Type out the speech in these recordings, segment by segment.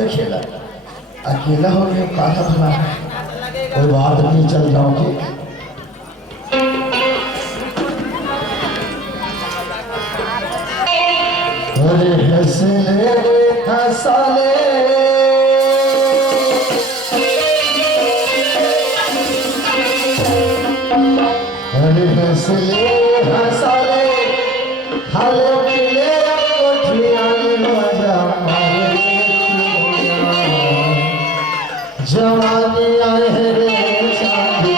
देखेगा अकेला हो गया काका भला कोई बात नहीं चल जाओगे। अरे हंसले हंसाले अरे हंसले हंसाले हाले मिले कोठिया मजा मारे जवानी आए रे चांदी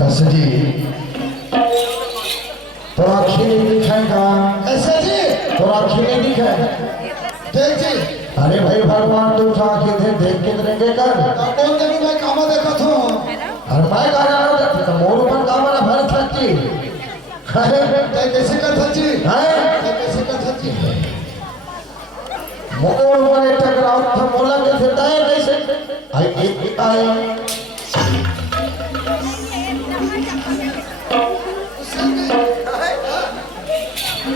कसरी थोड़ा खिले दिखाएगा ऐसे जी थोड़ा खिले दिखाए देख जी। अरे भाई भगवान तू उठा के देख के करेंगे कर कौन कभी मैं कामा देखा था और मैं गाना ना तो मोर ऊपर कामा ना भर थकी है कैसे कर थकी है कैसे कर थकी मोर ऊपर एक टकराव था मोला के देता है कैसे आई एक आए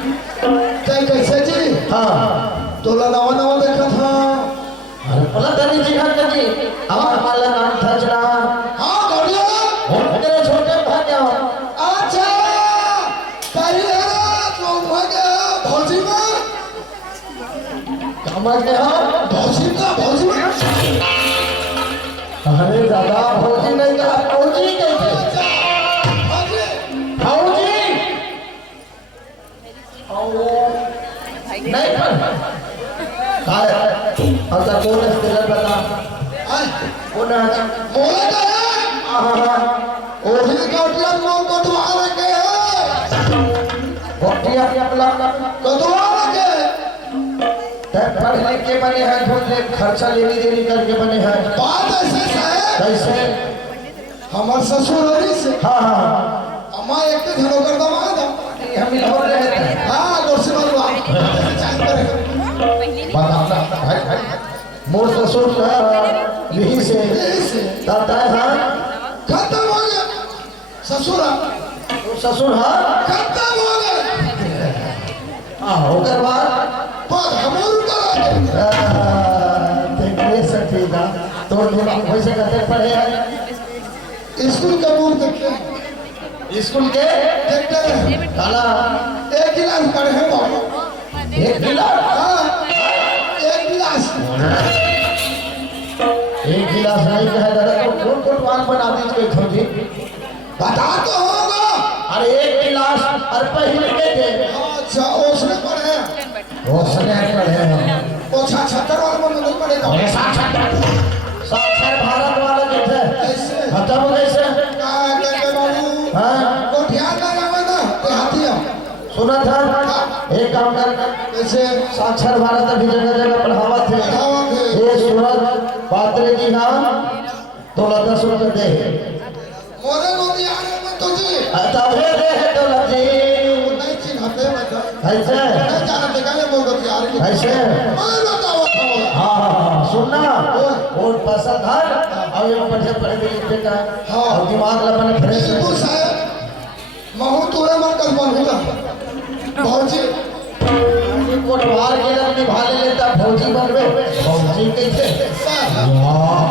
कैसे जी। हाँ तो नवा नवा देखा था अरे पला तनी जी घर जी हमारा माला नाम था जना हाँ गौड़िया तेरे छोटे भाग्य अच्छा तारी है तो भाग्य भौजी में समझ गए हो भौजी में अरे दादा भौजी नहीं कहा भौजी कहते नहीं काय आता कौन है तेरा बता कौन है मोला का है हां ओही कोटिया को कोटवार के है कोटिया अपना कोटवार के तब पढ़ लिख के बने हैं ढूंढ खर्चा लेनी देनी करके बने हैं बात ऐसे है कैसे हमार ससुर हरी से हां अम्मा एक के घरों कर दमा हम ही हो रहे हैं हां दोस्त बलवा भाई मोर ससुर यही से दादा हां खत्म हो गया ससुर हां खत्म हो गया हां होकर बाद हमर ऊपर देखिए सटीदा तो लोग पैसे कते पढ़े हैं स्कूल का बोर्ड देखे स्कूल के देखते काला एक गिलास पढ़े हैं बाबू एक गिलास हां एक गिलास एक गिलास नहीं कह रहा तो कौन कौन वान बना दीजिए खोजी बता तो होगा। अरे एक गिलास और पहले के दे। अच्छा उसने पढ़े ओछा 76 वाला में नहीं पढ़ेगा। ऐसा 76 भारत वाला जो थे ऐसे खत्म कैसे कैसे बाबू। हां को ध्यान लगावे ना देहातिया सुना था। एक काम कर ऐसे साक्षर भारत अभी जगह जगह बढ़ावा थे ये सूरज पात्रे जी नाम तो 10 रुपए दे मोरे मोदी आने में तुझे तबे दे दौलत जी नहीं चिन्हते मैं ऐसे नहीं जानते काले बोल दो यार ऐसे मैं बताओ हां सुनना और पसंद है और ये पढ़े पढ़े लिखते का हां दिमाग लपन फ्रेश तू साहब महू तोरे मन कल बनूंगा भौजी कोटवार के लग निभा लेता भौजी बनवे भौजी कैसे वाह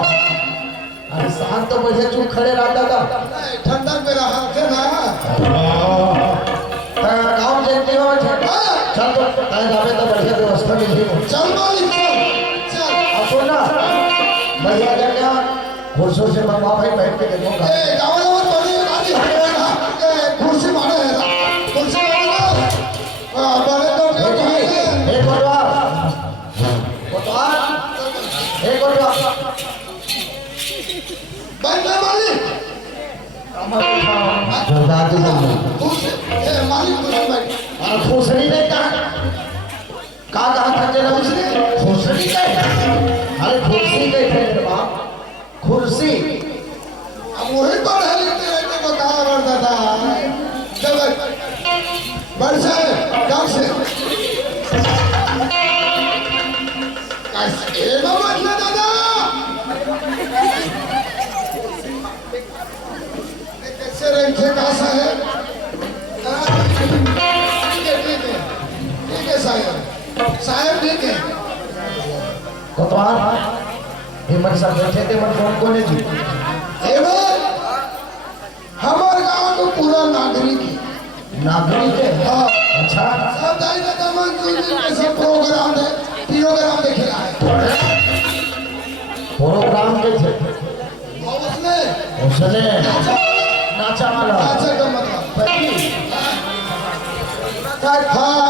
अरे शांत तो बजे चुप खड़े रहता था ठंडा पे रहा थे ना गांव देखते हो चल तो कहीं जावे तो बढ़िया व्यवस्था मिली चल मालिक चल अब सुनना बढ़िया जगह खुर्सों से मामा भाई बैठ के देखो ए गांव में तो नहीं कुर्सी मारे कुर्सी मारे बड़े तो एक कोटवार बंद मालिक जोरदार जी ए मालिक और खुसरी ने कहा खर्चे ना उसने खुसरी का अरे कुर्सी के थे बाप कुर्सी अब वही तो रह लेते रहते को कहा करता था जब बरसे गांव से कैसे ए बाबा दादा कैसे रंगे कैसा है ठीक है साहब ठीक है कोतवाल हिम्मत सब बैठे थे मन कौन कोने जी एवं हमारे गांव को पूरा नागरिक है हाँ अच्छा सब दाई दादा मन के सब प्रोग्राम देखे आए प्रोग्राम के थे उसने नाचा वाला नाचा का मतलब हाँ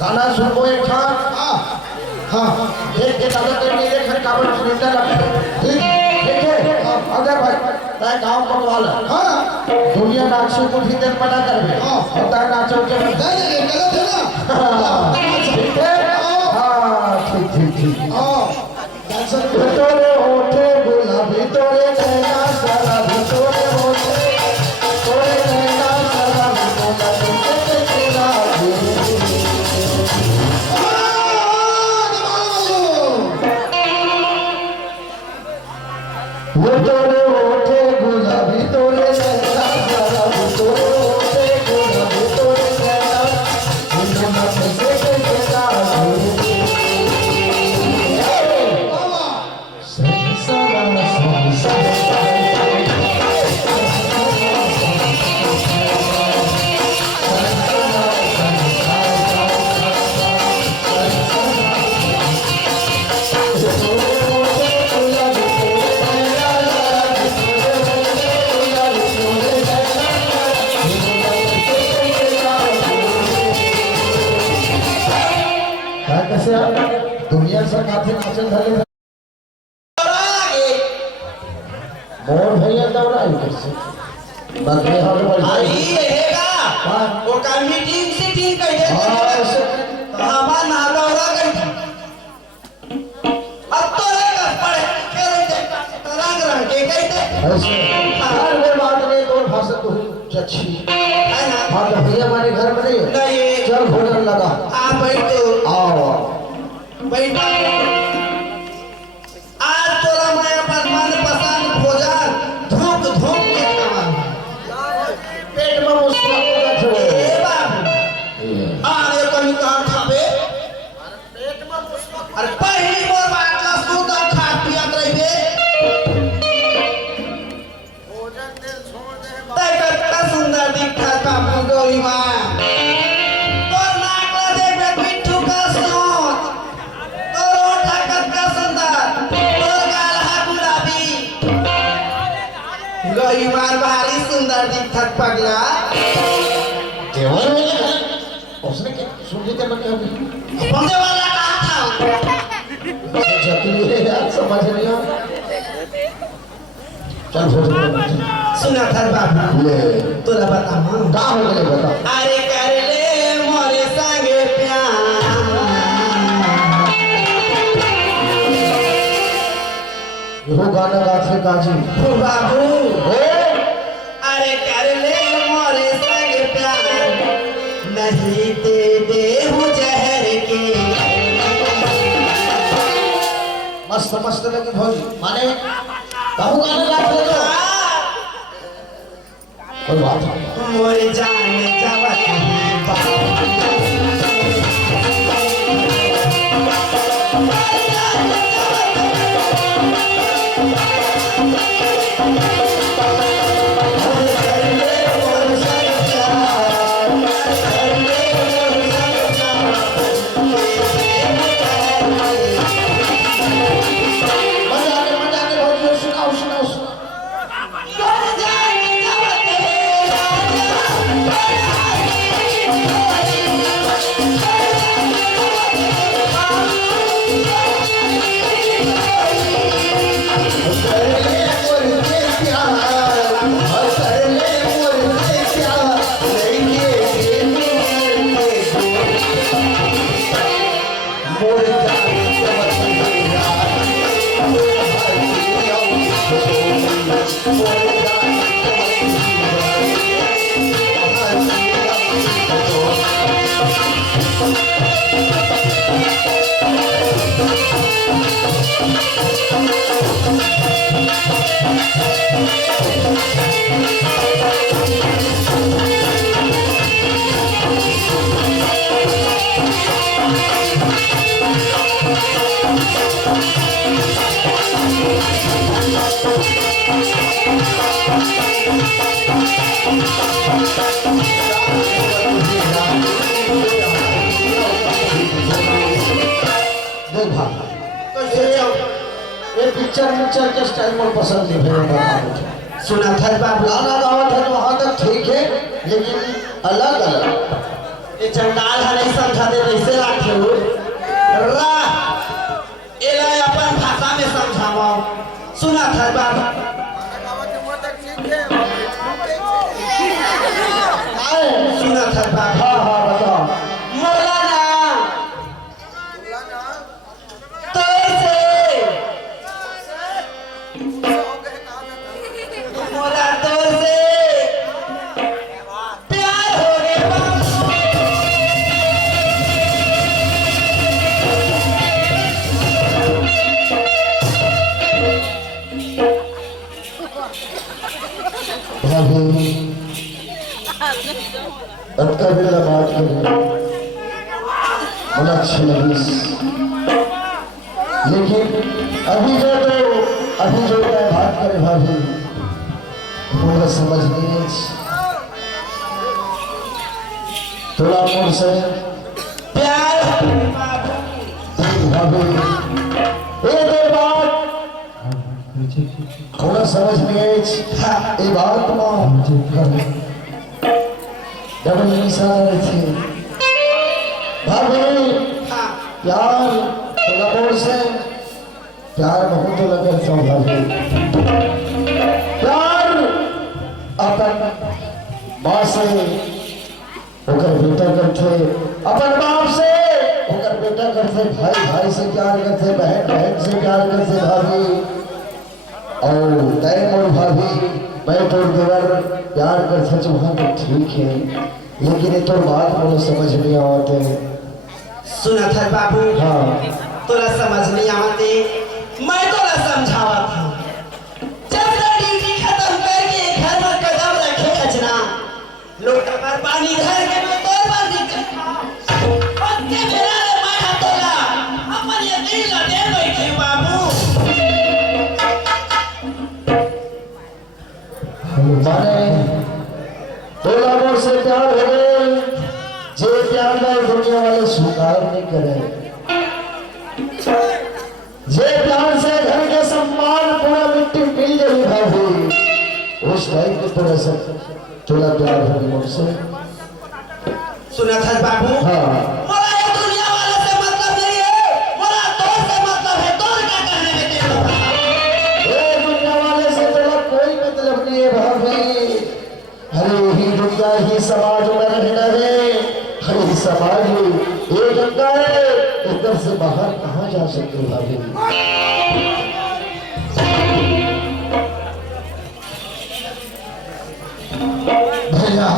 गाना सुनो एक हाँ हाँ देख के दादा तेरे देख कर काबल सुनता लगता देखे अगर भाई मैं गांव को वाला हाँ दुनिया नाचो को भी देर पता कर बे होता नाचो के नहीं गलत है ना ठीक है हाँ ठीक हाँ डांसर तोरे होठे गुलाबी तोरे नैना शराबी तोरे होठे तोरे नैना शराबी तोरे वो तोरे होठे गुलाबी तोरे नैना शराबी तोरे होठे गुलाबी तोरे नैना उन्होंने कैसे दुनिया से काफी नाचन धरे मोर भैया दौड़ा कैसे बाकी हम अभी रहेगा वो का मीटिंग सीटिंग कर दे हमारा ना दौड़ा गई अब तो रहेगा पढ़े खेलते रंग रंग के कहते ऐसे हर में बात नहीं तो भाषा तो अच्छी है ना हाँ तो भैया हमारे घर में नहीं चल भोजन लगा आप बैठो आओ बैठो आज तोरा मैं अपन मन पसंद भोजन धूप धूप के खावा पेट में मुस्कुरा के ए बाबू अरे कहीं कहाँ खाबे पेट में मुस्कुरा अरे पहली बार बाटला सूत खा पियत रहिबे भोजन दे छोड़ दे तै कितना सुंदर दिखता बाबू गौरी माँ तोर नाक ला देख मिठू का सोच विमान भारी सुंदर दिखत पगला केवल उसने क्या सुन ली मन अभी पहुंचे वाला कहा था जतली है यार समझ नहीं आ चल सुना था बाबू ले तोरा बता मां का हो गए बता अरे कर ले मोरे संगे प्यार वो गाना गाथे काजी ओ बाबू ओ अरे कर ले मोरे संगे प्यार नहीं ते देहु जहर के मस्त मस्त लगी भौजी माने कहू गाना गाथे तो कोई बात नहीं मोरे जान जावत ही बाबू मजा के भौजी सुनाओ सुनाओ सुनाओ देख भाई कैसे जाओ ये पिक्चर के स्टाइल में पसंद नहीं है बता सुना था बाबू गाना गावत है वहां तक ठीक है लेकिन अलग अलग ये चंडाल है नहीं समझा दे कैसे लाखे हो रा एला अपन भाषा में समझाओ सुना था बाबू सुना था बाबू हाँ हाँ बताओ मौलाना तो से मोला तो से प्यार हो गया बाबू भाभी अटका बेला बात करें बड़ा अच्छी लगी लेकिन अभी जो मैं बात करें भाभी पूरा समझ नहीं है थोड़ा मोर से प्यार हो गया बाबू भाभी ये दे बात थोड़ा समझ नहीं है ये बात में डबल निशान थे भाभी हाँ प्यार लगाओ से प्यार बहुत लगे तो भाभी प्यार अपन माँ से होकर बेटा करते अपन बाप से होकर बेटा करते भाई भाई से प्यार करते बहन बहन से प्यार करते भाभी और तैम और भाभी मैं तो देवर प्यार करते तो वहाँ तो ठीक है लेकिन ये तो बात मुझे समझ नहीं आते सुना था बाबू हाँ तोरा समझ नहीं आते मैं तोरा समझावा था जब तक ड्यूटी खत्म करके घर में कदम रखे खजना लोटा पर पानी धर के मैं तोर पर निकल पक्के मेरा रे माथा तोला अपन ये दिल लटे बैठे बाबू माने दो लोगों से प्यार हो गए जे प्यार का दुनिया वाले स्वीकार नहीं करे जे प्यार से घर के सम्मान पूरा मिट्टी मिल गई भाभी उस भाई को थोड़ा सा थोड़ा प्यार है मुझसे। सुना था बाबू। हाँ मोला ये दुनिया वाले से मतलब नहीं है, मोला तोर से मतलब है। तोर क्या कहने में तेरे ये दुनिया वाले से तेरा कोई मतलब नहीं है भाभी। अरे ही दुनिया ही समाज में रहना है। अरे समाज में ये गंगा है, इधर से बाहर कहाँ जा सकते भाभी। भैया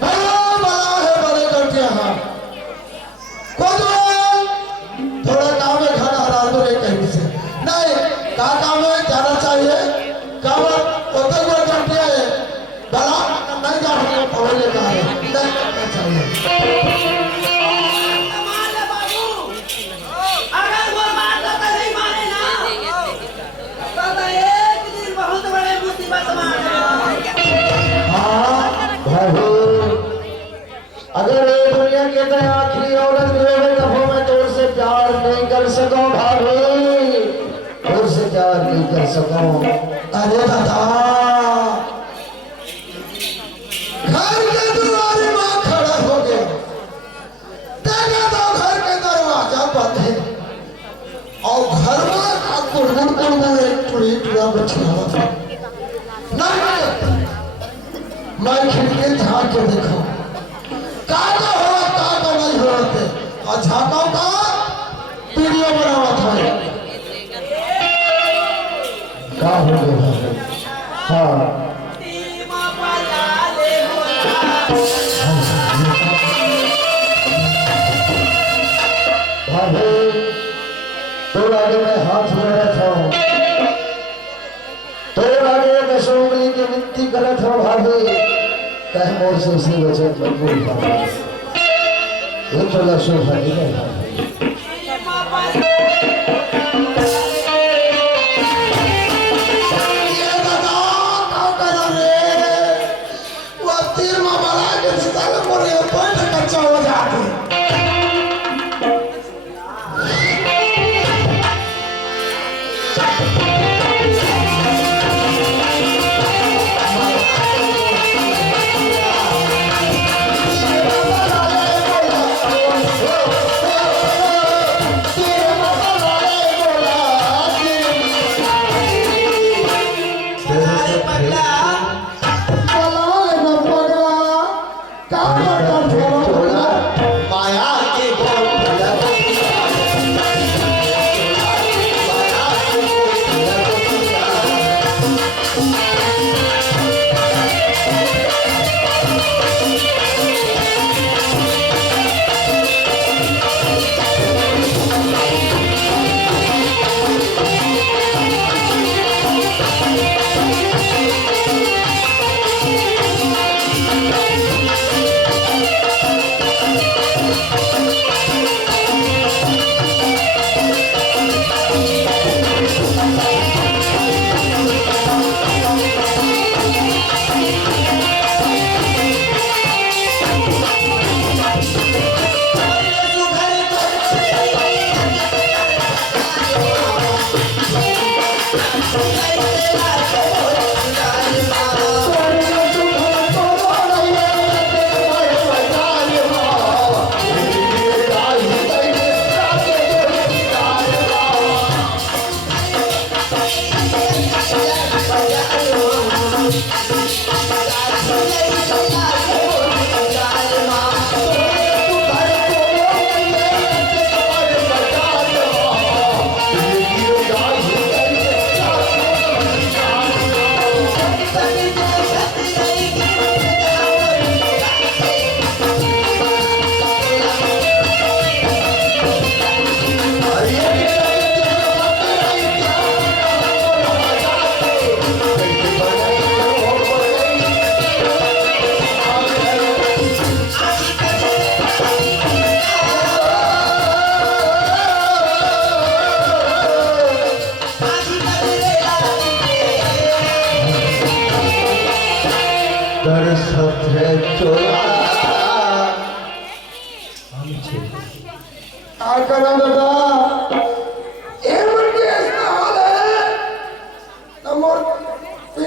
बड़ा है बड़े करके यहाँ थोड़ा काम है, खाना हरा दो एक कहीं से नहीं का काम है, जाना चाहिए काम होते हुए करते हैं बड़ा नहीं जा रही पढ़ने का है नहीं करना चाहिए। अगर वो बात तो नहीं माने ना तो एक दिन बहुत बड़े मुसीबत में हाँ भाई अगर ये दुनिया के अंदर आखिरी औरत हुए दफों में तो उससे प्यार नहीं कर सको भाभी, उससे प्यार नहीं कर सको। अरे दादा घर के दरवाजे में खड़ा हो गया, देखा तो घर के दरवाजा बंद है और घर में कुड़मुड़ एक टुड़ी टुड़ा बचा हुआ था। नहीं मैं खिड़की झाँक के देखा काका हुआ काका नहीं हो रहे और झाँका का वीडियो बना हुआ था। क्या हो गया हाँ भाभी तो आगे मैं हाथ में रखा हूँ तो आगे दसों उंगली की विनती गलत हो भाभी कहीं मोर से उसी वजह मजबूर भाभी ये तो लक्ष्य भाई है भाभी। ये दादा क्या करो रे वो तीर में बड़ा के साले मोरे पैर कच्चा हो जाते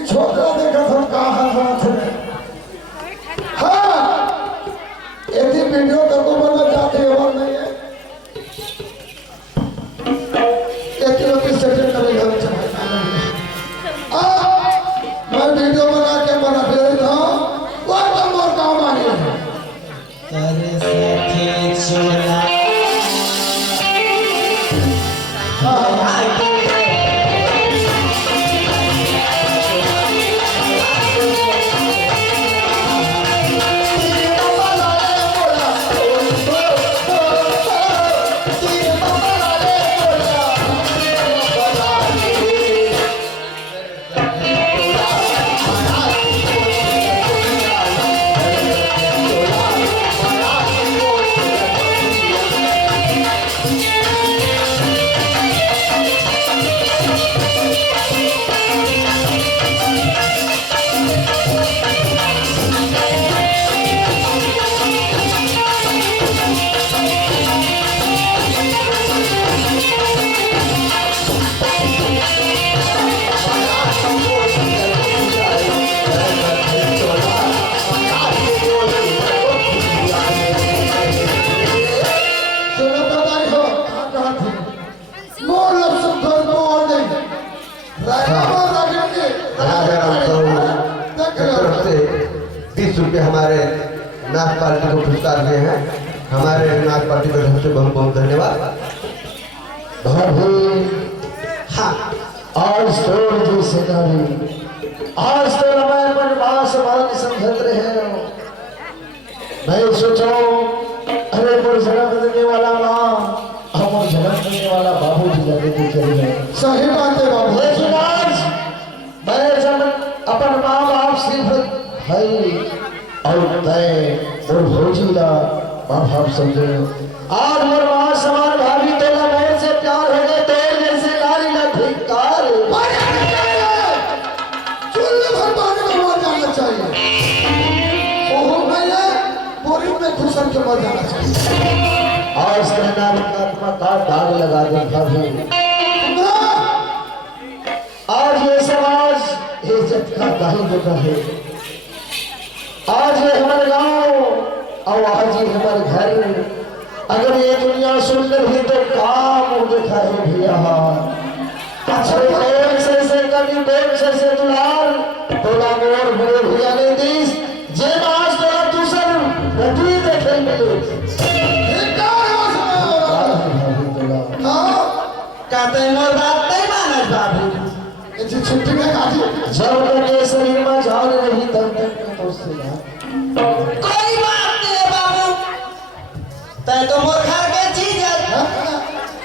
छोटा हाँ यदि वीडियो करको बोलना चाहते हो और नहीं है एक किलो सेकंड में घर चला मैं वीडियो बना के बना दे रहा हूँ वो तो मोर काम आ गया है करे से चोला हमारे नाथ पार्टी को पुरस्कार दिए हैं। हमारे नाथ पार्टी को सबसे बहुत बहुत धन्यवाद। हाँ आज तो जी सेनानी आज तो हमारे मन बास मान समझत रहे मैं सोचो अरे पर जन्म देने वाला माँ हम जन्म देने वाला बाबू जी लगे तो चले सही बात है बाबू लेकिन आज मैं जब अपन माँ बाप सिर्फ भाई और तय और भोजीला माँ बाप समझे आज मोर माँ समान भाभी तेरा बहन से प्यार हो गए तेरे जैसे नारी न धिक्कार चुल्ले भर पानी में मर जाना चाहिए ओहो मैंने बोरी में घुसन के मर जाना चाहिए आज कहना आत्मा का दाग लगा दे भाभी आज ये समाज इज्जत का दाही होता है आज ये हमारे गांव और आज ये हमारे घर अगर ये दुनिया सुंदर हुई तो काम देखा है भैया अच्छा से कभी बेग से दुलार तोला मोर बुरे भैया ने दीस जे आज तो दूसर रतुई देखे मिले कहते मोर बात नहीं मानत बाबू छुट्टी में काटी जब तक ये शरीर में जान रही तब तक मैं तो उससे कोई बात नहीं बाबू तय तो मोर घर के चीज है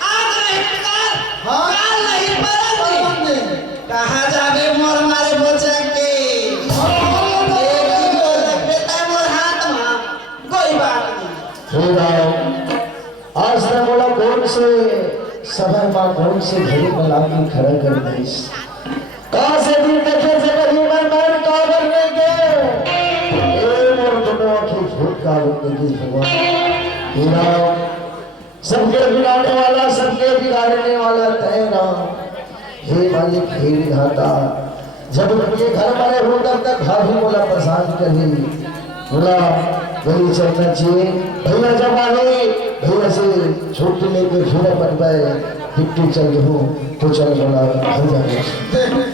आज नहीं काल काल नहीं परंदी कहाँ जावे मोर मारे बोचे के मोर हाथ में कोई बात नहीं आज मैं बोला कौन से सबर माँ कौन से घड़ी में लाके खड़ा कर दीस कहाँ से दिन देखे से कभी मैं का करने के झूठ का सबके बिगाड़ने वाला सबके बिगाड़ने वाला तय राम हे मालिक हे विधाता जब ये घर वाले हो तब तक भाभी बोला परेशान करी बोला गली चलना चाहिए भैया जब आगे भैया से छुट्टी लेकर फिर अपन पाए डिप्टी चल रहा हूँ तो चल बोला घर जाने